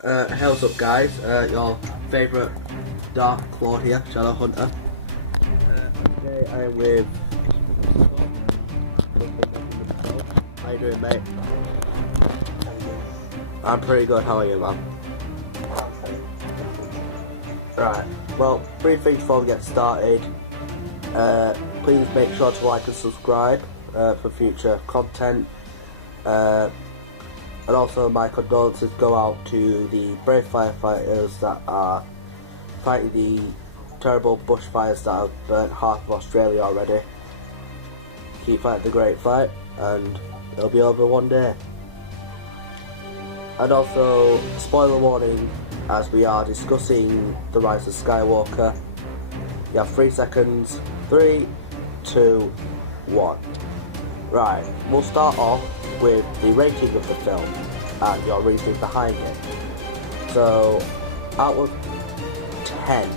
How's up, guys? Your favourite Dark Claw here, Shadow Hunter. Today I am with. How you doing, mate? I'm pretty good. How are you, man? Right. Well, three things before we get started. Please make sure to like and subscribe for future content. And also my condolences go out to the brave firefighters that are fighting the terrible bushfires that have burnt half of Australia already. Keep fighting the great fight and it'll be over one day. And also, spoiler warning, as we are discussing the Rise of Skywalker. You have 3 seconds. 3, 2, 1. Right, we'll start off with the rating of the film and your reasoning behind it. So, out of 10,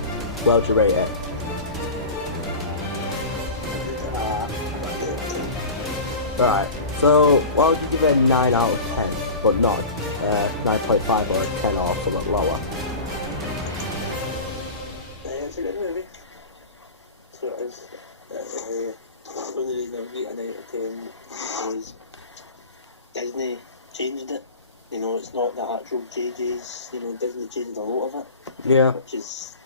where would you rate it? Right, so why would you give it a 9 out of 10, but not 9.5 or a 10 or something lower? It's a good movie. So it is. The only reason I'm rating 9 out of 10 is Disney changed it. You know, it's not the actual JJ's, you know, Disney changed a lot of it. Yeah. Which is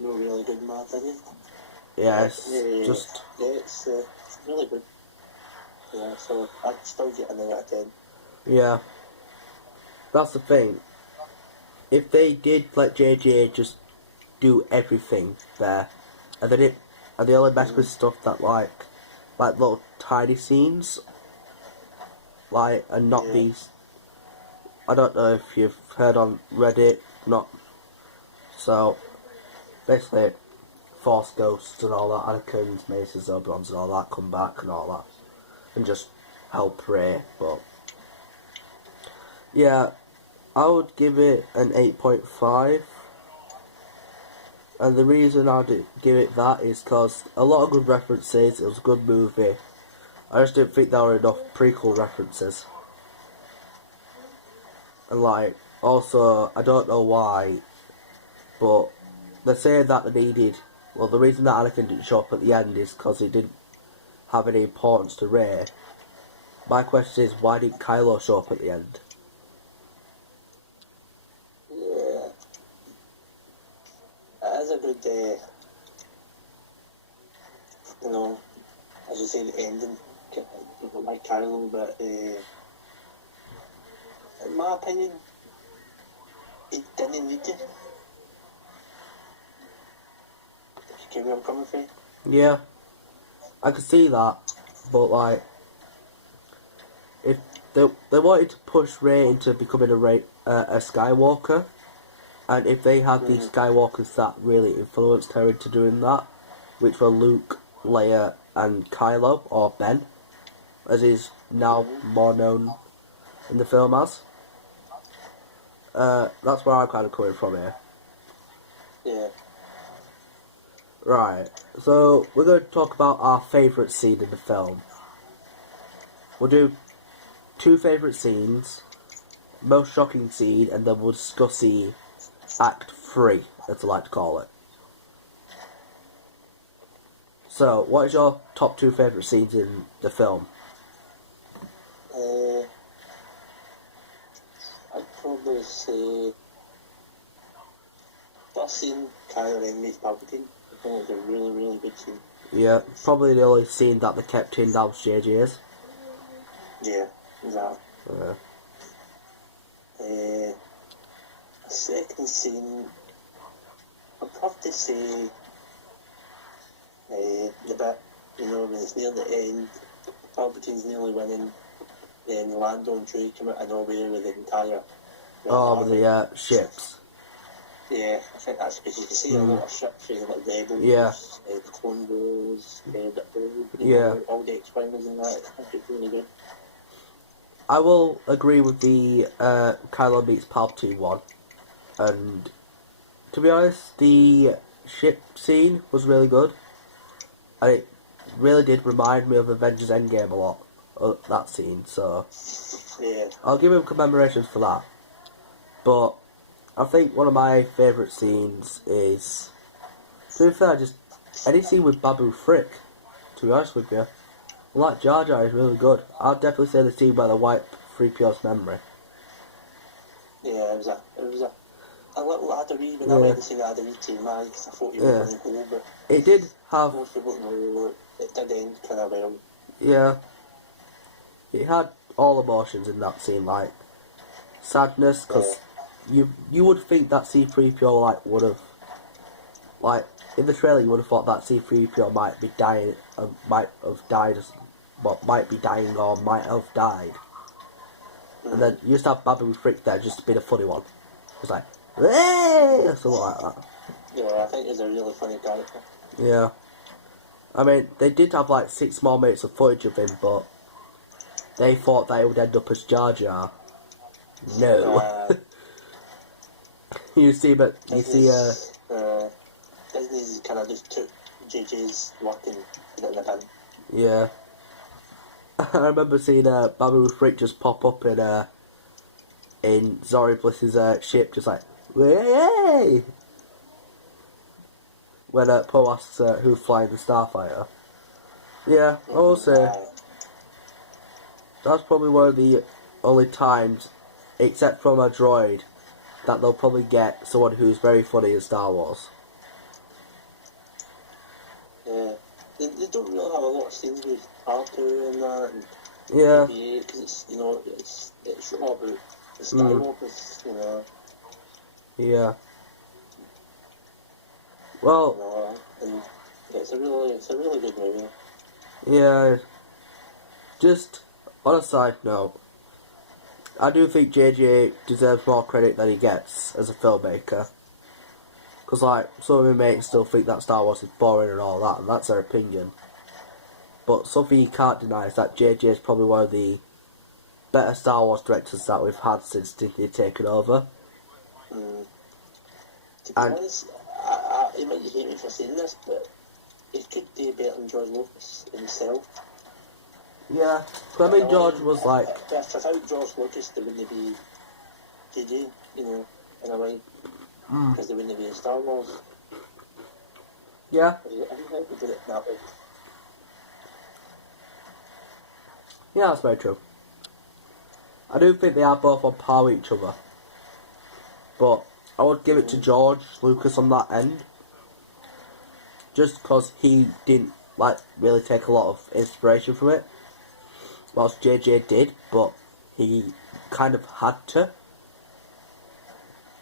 not really good in my opinion. Yeah, it's just... Yeah, it's really good. Yeah, so I'd still get a 9 out of 10. Yeah. That's the thing. If they did let JJ just do everything there, and they only mess with stuff that like little tiny scenes, like, and not these. I don't know if you've heard on Reddit, not. So, basically, Force Ghosts and all that, Anakin's, Maces, Oberons and all that come back and all that, and just help Rey, but yeah, I would give it an 8.5. And the reason I'd give it that is because a lot of good references, it was a good movie. I just didn't think there were enough prequel references. And like, also, I don't know why, but they're saying that they needed, well, the reason that Anakin didn't show up at the end is because he didn't have any importance to Rey. My question is, why didn't Kylo show up at the end? Yeah. It is a good, you know, as you say, the ending, people like Kylo, but in my opinion, he didn't need to. If you get where I'm coming from. Yeah, I could see that, but like, if they wanted to push Rey into becoming a Skywalker, and if they had these Skywalkers that really influenced her into doing that, which were Luke, Leia, and Kylo, or Ben, as he's now more known in the film as. That's where I'm kind of coming from here. Yeah. Right, so we're going to talk about our favourite scene in the film. We'll do 2 favourite scenes, most shocking scene, and then we'll discuss the Act 3, as I like to call it. So, what is your top 2 favourite scenes in the film? I'd probably say first scene, Kylo Ren meets Palpatine. I think it's a really, really good scene. Yeah, probably the only scene that they kept in that was JJ's. Yeah, exactly. A second scene, I'd have to say the bit, you know, when it's near the end, Palpatine's nearly winning, then Lando and Chewie come out of nowhere with the entire... Oh, with the ships. Yeah, I think that's because you can see a lot of ships, like Rebels, the Clone Wars, all the X-Wings and that. I think it's really good. I will agree with the Kylo meets Palpatine one, and to be honest, the ship scene was really good, and it really did remind me of Avengers Endgame a lot, that scene, so Yeah. I'll give him commemorations for that. But I think one of my favourite scenes is, to be fair, just any scene with Babu Frick, to be honest with you. I like Jar Jar is really good. I'd definitely say the scene where they wipe 3PO's memory. Yeah, it was a little addery. When I went to see the addery team, man, because I thought you were going home, but it did have... most people know it did end kind of well. Yeah. It had all emotions in that scene, like sadness, because you would think that C-3PO like would have, like in the trailer you would have thought that C-3PO might be dying, might have died, might be dying or might have died, and then you just have Babu Frick there just to be the funny one. It's like, hey! Or something like that. Yeah, I think he's a really funny character. Yeah. I mean, they did have like 6 more minutes of footage of him, but they thought that it would end up as Jar Jar. No. You see, Disney's kind of just took JJ's work and put it in the bin. Yeah. I remember seeing Babu Frick just pop up in Zori Bliss's ship, just like, yay! When Poe asks who's flying the Starfighter. Yeah, I will say, that's probably one of the only times, except from a droid, that they'll probably get someone who's very funny in Star Wars. Yeah. They don't really have a lot of scenes with Arthur and that, and Yeah. because it's, you know, it's all about the Skywalkers, you know. Yeah. Well, You know, and yeah, it's a really good movie. yeah. Just on a side note, I do think JJ deserves more credit than he gets as a filmmaker. Because, like, some of my mates still think that Star Wars is boring and all that, and that's their opinion. But something you can't deny is that JJ is probably one of the better Star Wars directors that we've had since Disney had taken over. To be honest, you might hate me for saying this, but he could do better than George Lucas himself. Yeah, I mean, George was like... Without George Lucas, there wouldn't be JJ, you know, in a way. Because there wouldn't be a Star Wars. Yeah. I think we did it that way. Yeah, that's very true. I do think they are both on par with each other. But I would give it to George Lucas on that end. Just because he didn't, like, really take a lot of inspiration from it. Whilst JJ did, but he kind of had to.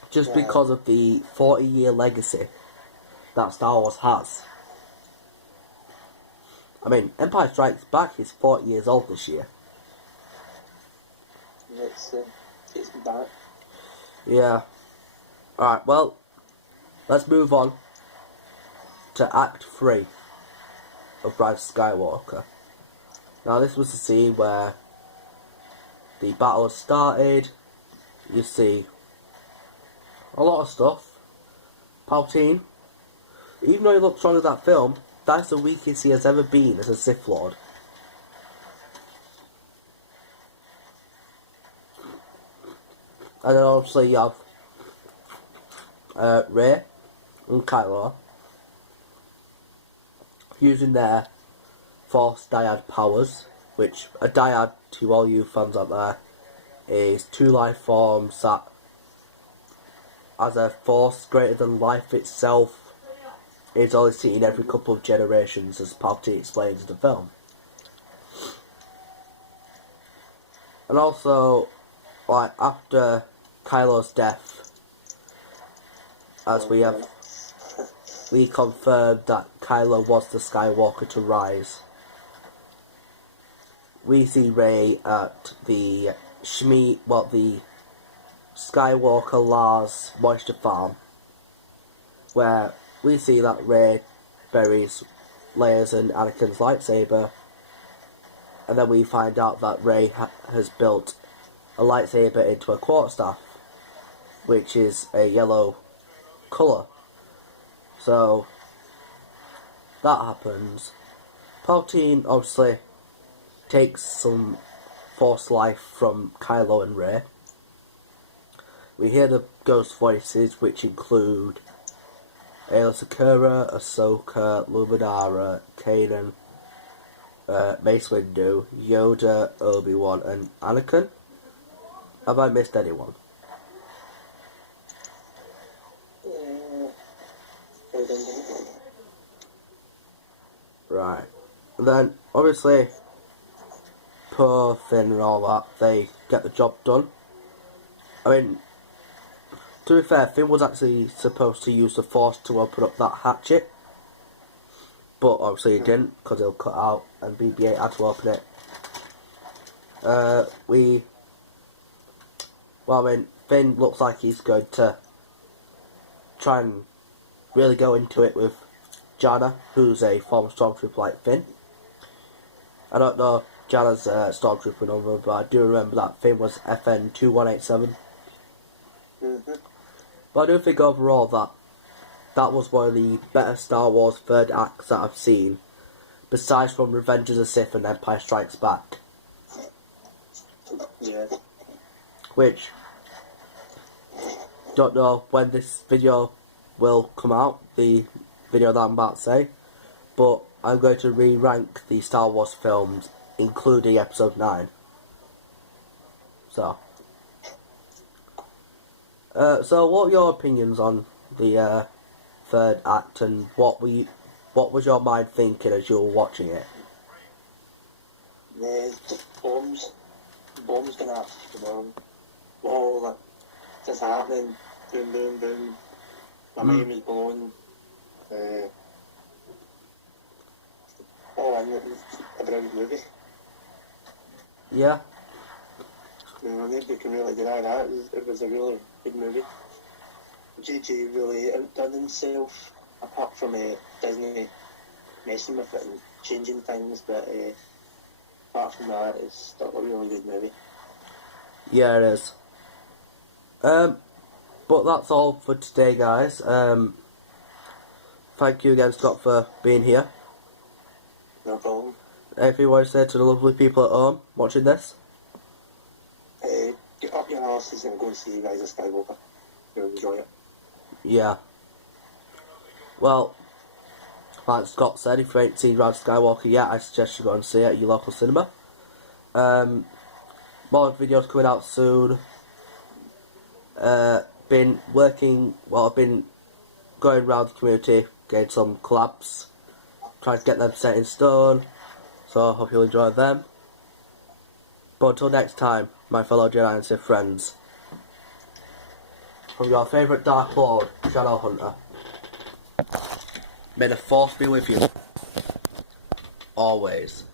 Just because of the 40-year legacy that Star Wars has. I mean, Empire Strikes Back is 40 years old this year. It's back. Yeah. Alright, well, let's move on to Act 3 of Rise of Skywalker. Now, this was the scene where the battle has started. You see a lot of stuff. Palpatine, even though he looks strong in that film, that's the weakest he has ever been as a Sith Lord. And then obviously you have Rey and Kylo using their Force dyad powers, which a dyad, to all you fans out there, is 2 life forms that has a force greater than life itself, is only seen every couple of generations, as Palpatine explains in the film. And also, like, after Kylo's death, as we confirmed that Kylo was the Skywalker to rise. We see Rey at the the Skywalker Lars moisture farm, where we see that Rey buries Leia's and Anakin's lightsaber, and then we find out that Rey has built a lightsaber into a quarterstaff, which is a yellow colour. So that happens. Palpatine obviously takes some Force life from Kylo and Rey. we hear the ghost voices, which include Aayla Secura, Ahsoka, Luminara, Kanan, Mace Windu, Yoda, Obi-Wan, and Anakin. Have I missed anyone? Right. And then, obviously, poor Finn and all that, they get the job done. I mean, to be fair, Finn was actually supposed to use the Force to open up that hatchet. But obviously he didn't, because he'll cut out and BB-8 had to open it. Finn looks like he's going to try and really go into it with Janna, who's a former Stormtrooper like Finn. I don't know Janna's Stormtrooper number, but I do remember that Finn was FN 2187. But I do think overall that was one of the better Star Wars third acts that I've seen, besides from Revenge of the Sith and Empire Strikes Back. Yeah. Which, don't know when this video will come out, the video that I'm about to say, but I'm going to re-rank the Star Wars films, including Episode 9. So what are your opinions on the third act, and what was your mind thinking as you were watching it? Bombs going off, all that just happening, boom, boom, boom. My mind was blown. And it was a brilliant movie. Yeah. Nobody can really deny that. It was a really good movie. JJ really outdone himself, apart from Disney messing with it and changing things, but apart from that, it's still a really good movie. Yeah, it is. But that's all for today, guys. Thank you again, Scott, for being here. No problem. Anything you want to say to the lovely people at home watching this? Get up your arses and go and see Rise of Skywalker. You'll enjoy it. Yeah. Well, like Scott said, if you ain't seen Rise of Skywalker yet, I suggest you go and see it at your local cinema. More videos coming out soon. I've been going around the community, getting some collabs, trying to get them set in stone, so I hope you'll enjoy them. But until next time, my fellow Jedi and Sith friends, from your favourite Dark Lord, Shadow Hunter, may the Force be with you, always.